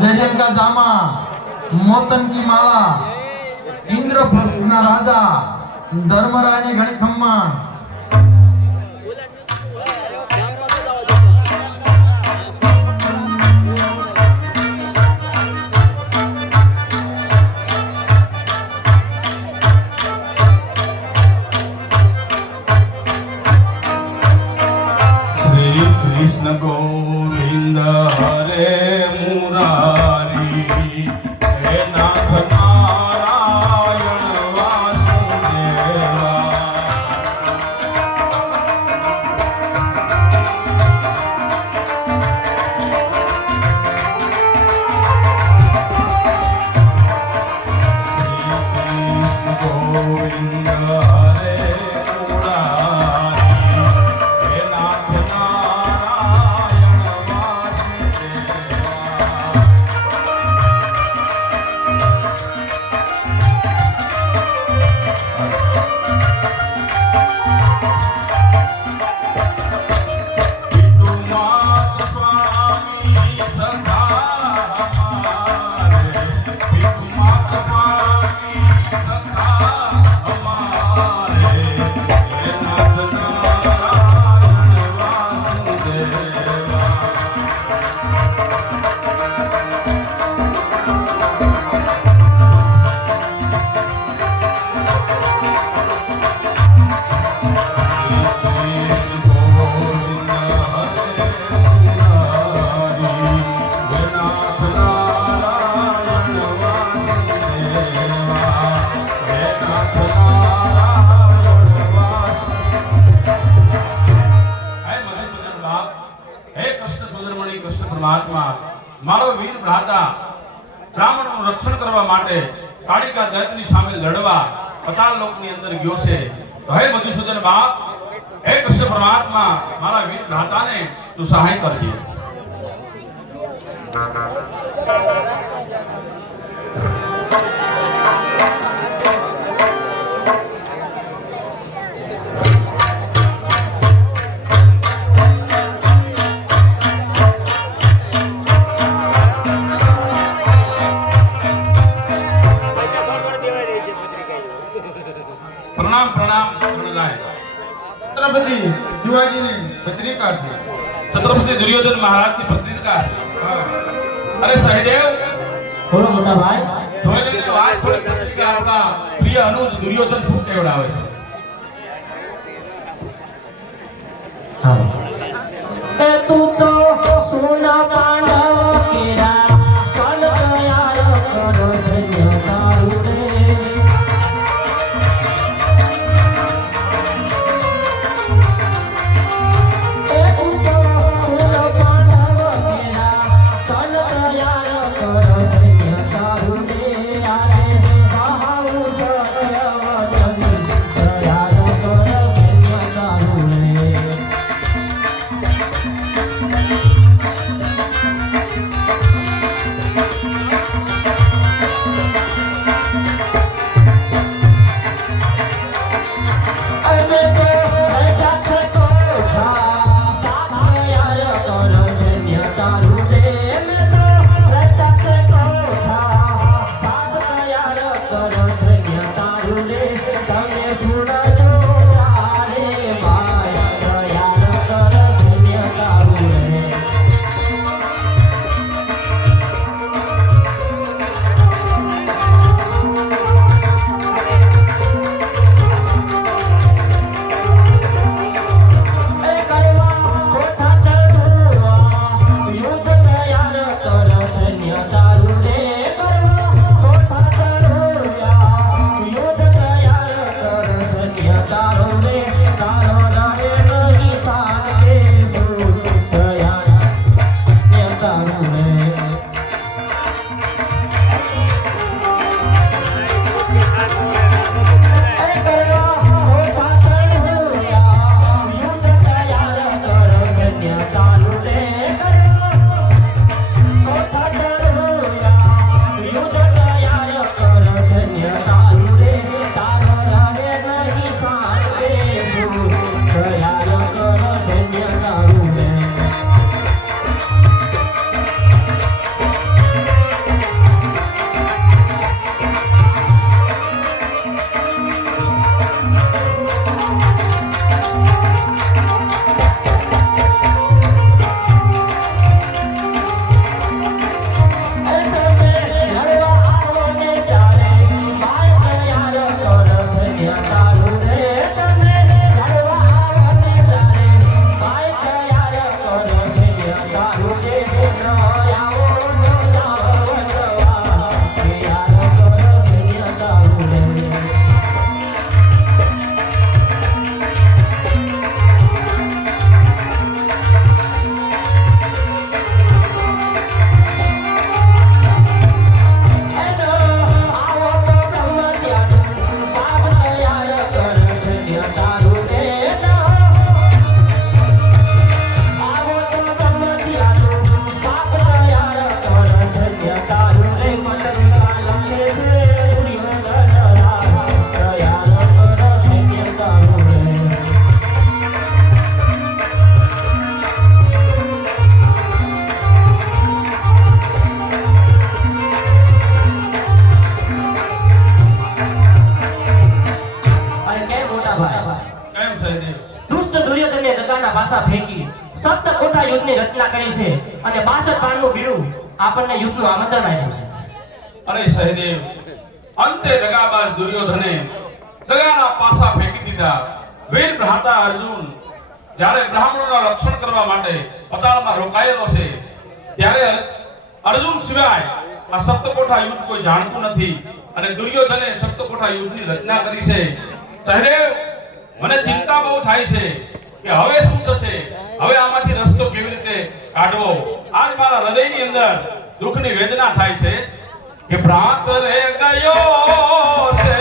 जयन का दामा मोतन की माला इंद्रप्रस्थ राजा धर्मराज ने घणी खम्मा श्री कृष्ण गोविंद हरे मुरारी हे नाथ नारायण वासुदेवा श्री कृष्ण गोविंद हरे मुरारी हे नाथ नारायण वासुदेवा पितुमात स्वामी सखा हमारे पितुमात स्वामी सखा हमारे हे नाथ नारायण वासुदेवा कृष्ण गोविंद हरे मुरारी हे नाथ नारायण वासुदेवा हे नाथ नारायण वासुदेवा हे मधुसूदन बाप हे कृष्ण સુંદરમણી કૃષ્ણ પરમાત્મા મારો વીર ભ્રાતા બ્રાહ્મણનું રક્ષણ કરવા માટે કાળિકા દૈત્યની સામે લડવા પતાળ લોકની અંદર ગયો છે હે મધુસૂદન બાપ હે કૃષ્ણ પરમાત્મા મારા વીર ભ્રાતાને તું સહાય કરજે પ્રણામ પ્રણામ પ્રણદાય छत्रपति शिवाजी ने पत्रिका थी छत्रपति दुर्योधन महाराज की पत्रिका अरे सहदेव थोड़ा मोटा भाई જોઈ લઈને વાત થોડી પત્રિકા આપણા પ્રિય અનુજ દુર્યોધન શું કહેવડાવે છે हाँ ए तू तो सोना पांडव केरा कल तैयार करो सैन्य दारू रे ए तू तो सोना पांडव केरा कल तैयार करो सैन्य दारू रे आरे बाहु सयवदन तैयार करो सैन्य दारू रे अरे तो राजा छकोठा साथ यार करो सैन्य दारू रे मैं तो राजा छकोठा साथ यार करो सैन्य दारू रे तमे सुना जो रे भाई यार करो सैन्य दारू रे ए करवा कोठा चढ़ुआ युद्ध तैयार कर सैन्य दारू रे करवा कोठा चढ़ुआ युद्ध तैयार कर सैन्य दारू रे तारो रहे नहीं साथ के सूट तैयार सैन्य दारू रे अरे करवा कोठा चढ़ुआ युद्ध तैयार कर सैन्य दारू रे करवा कोठा चढ़ुआ युद्ध तैयार कर सैन्य दारू रे तारो रहे नहीं साथ के सूट तैयार कर सैन्य दारू रे આવો તો જાઓ વટવા તૈયાર કરો સૈન્ય તારું રે કેમ સહદેવ? દુષ્ટ દુર્યોધને દગાના પાસા ફેંકી સપ્ત કોઠા યુદ્ધની રચના કરી છે અને 62 પાનનું બીડું આપણને યુદ્ધનું આમંત્રણ આપ્યું છે. અરે સહદેવ, અંતે દગાબાજ દુર્યોધને દગાના પાસા ફેંકી દીધા. વીર ભ્રાતા અર્જુન જ્યારે બ્રાહ્મણોના રક્ષણ કરવા માટે પતાળમાં રોકાયેલો છે ત્યારે અર્જુન સિવાય આ સપ્તકોઠા યુદ્ધ કોઈ જાણતું નથી અને દુર્યોધને સપ્તકોઠા યુદ્ધની રચના કરી છે. સહદેવ, મને ચિંતા બહુ થાય છે કે હવે શું થશે, હવે આમાંથી રસ્તો કેવી રીતે કાઢવો. આજ મારા હૃદયની અંદર દુઃખની વેદના થાય છે કે ભ્રાત રે ગયો છે